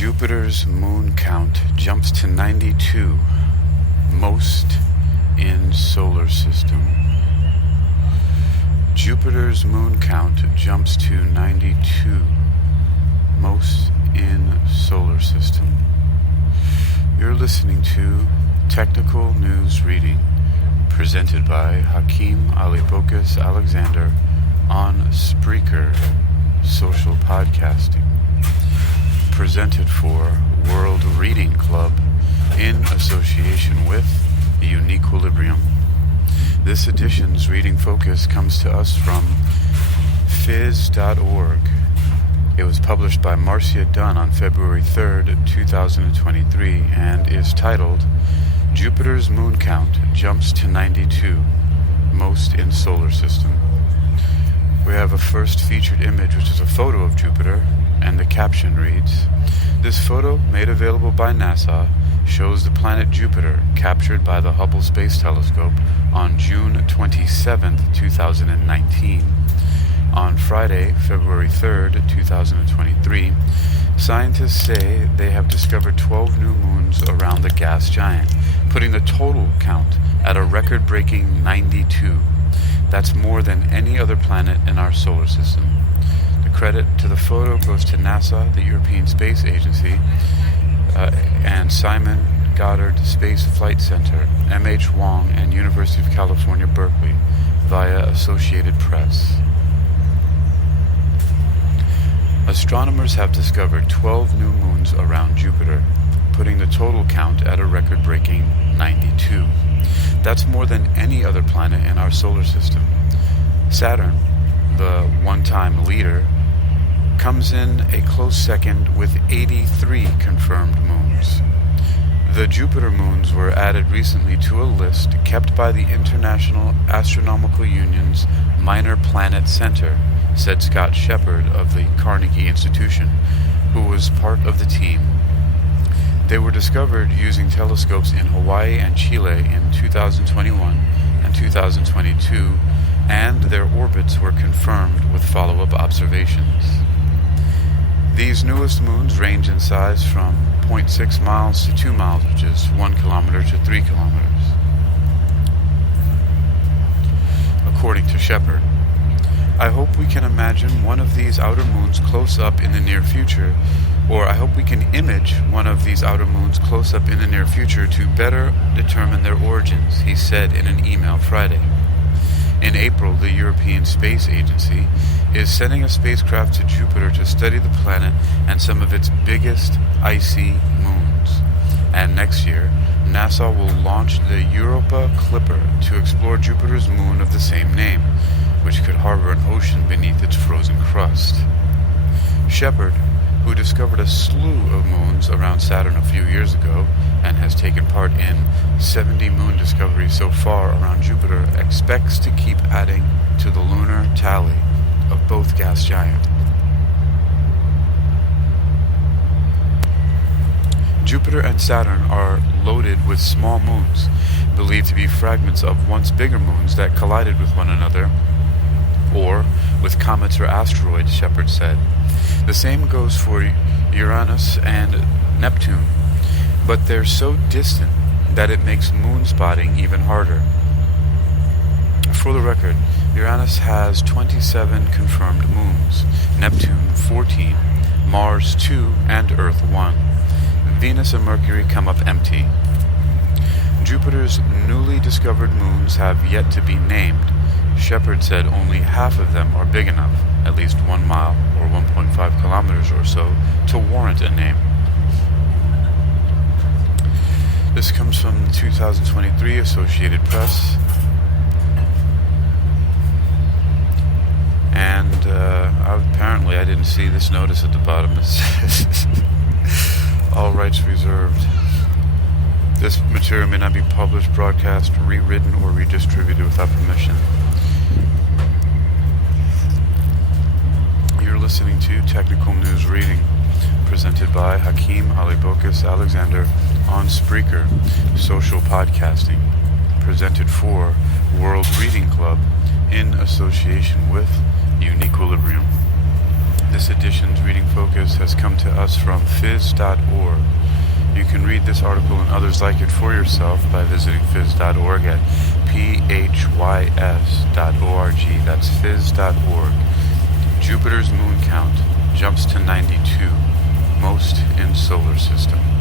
Jupiter's moon count jumps to 92, most in solar system. Jupiter's moon count jumps to 92, most in solar system. You're listening to Technical News Reading, presented by Hakeem Alibokas Alexander on Spreaker Social Podcasting. Presented for World Reading Club in association with UniquilibriuM. This edition's reading focus comes to us from phys.org. It was published by Marcia Dunn on February 3rd, 2023, and is titled Jupiter's Moon Count Jumps to 92, Most in Solar System. We have a first featured image, which is a photo of Jupiter, and the caption reads, "This photo, made available by NASA, shows the planet Jupiter captured by the Hubble Space Telescope on June 27, 2019. On Friday, February 3rd, 2023, scientists say they have discovered 12 new moons around the gas giant, putting the total count at a record-breaking 92. That's more than any other planet in our solar system. The credit to the photo goes to NASA, the European Space Agency, and Simon Goddard Space Flight Center, M.H. Wong, and University of California, Berkeley, via Associated Press. Astronomers have discovered 12 new moons around Jupiter, putting the total count at a record-breaking 92. That's more than any other planet in our solar system. Saturn, the one-time leader, comes in a close second with 83 confirmed moons. The Jupiter moons were added recently to a list kept by the International Astronomical Union's Minor Planet Center, said Scott Shepard of the Carnegie Institution, who was part of the team. They were discovered using telescopes in Hawaii and Chile in 2021 and 2022, and their orbits were confirmed with follow-up observations. These newest moons range in size from 0.6 miles to 2 miles, which is 1 kilometer to 3 kilometers. According to Shepard, I hope we can imagine one of these outer moons close up in the near future, or I hope we can image one of these outer moons close up in the near future to better determine their origins, he said in an email Friday. In April, the European Space Agency is sending a spacecraft to Jupiter to study the planet and some of its biggest icy moons. And next year, NASA will launch the Europa Clipper to explore Jupiter's moon of the same name, which could harbor an ocean beneath its frozen crust. Shepard, who discovered a slew of moons around Saturn a few years ago and has taken part in 70 moon discoveries so far around Jupiter, expects to keep adding to the lunar tally of both gas giants. Jupiter and Saturn are loaded with small moons, believed to be fragments of once bigger moons that collided with one another, or with comets or asteroids, Shepard said. The same goes for Uranus and Neptune, but they're so distant that it makes moon spotting even harder. For the record, Uranus has 27 confirmed moons, Neptune 14, Mars 2, and Earth 1. Venus and Mercury come up empty. Jupiter's newly discovered moons have yet to be named. Shepard said only half of them are big enough, at least 1 mile or 1.5 kilometers or so, to warrant a name. This comes from the 2023 Associated Press. And apparently I didn't see this notice at the bottom. It says, all rights reserved. This material may not be published, broadcast, rewritten, or redistributed without permission. You're listening to Technical News Reading, presented by Hakeem Alibokas Alexander on Spreaker Social Podcasting, presented for World Reading Club in association with UniquilibriuM. This edition's reading focus has come to us from phys.org. You can read this article and others like it for yourself by visiting phys.org at phys.org. That's phys.org. Jupiter's moon count jumps to 92, most in solar system.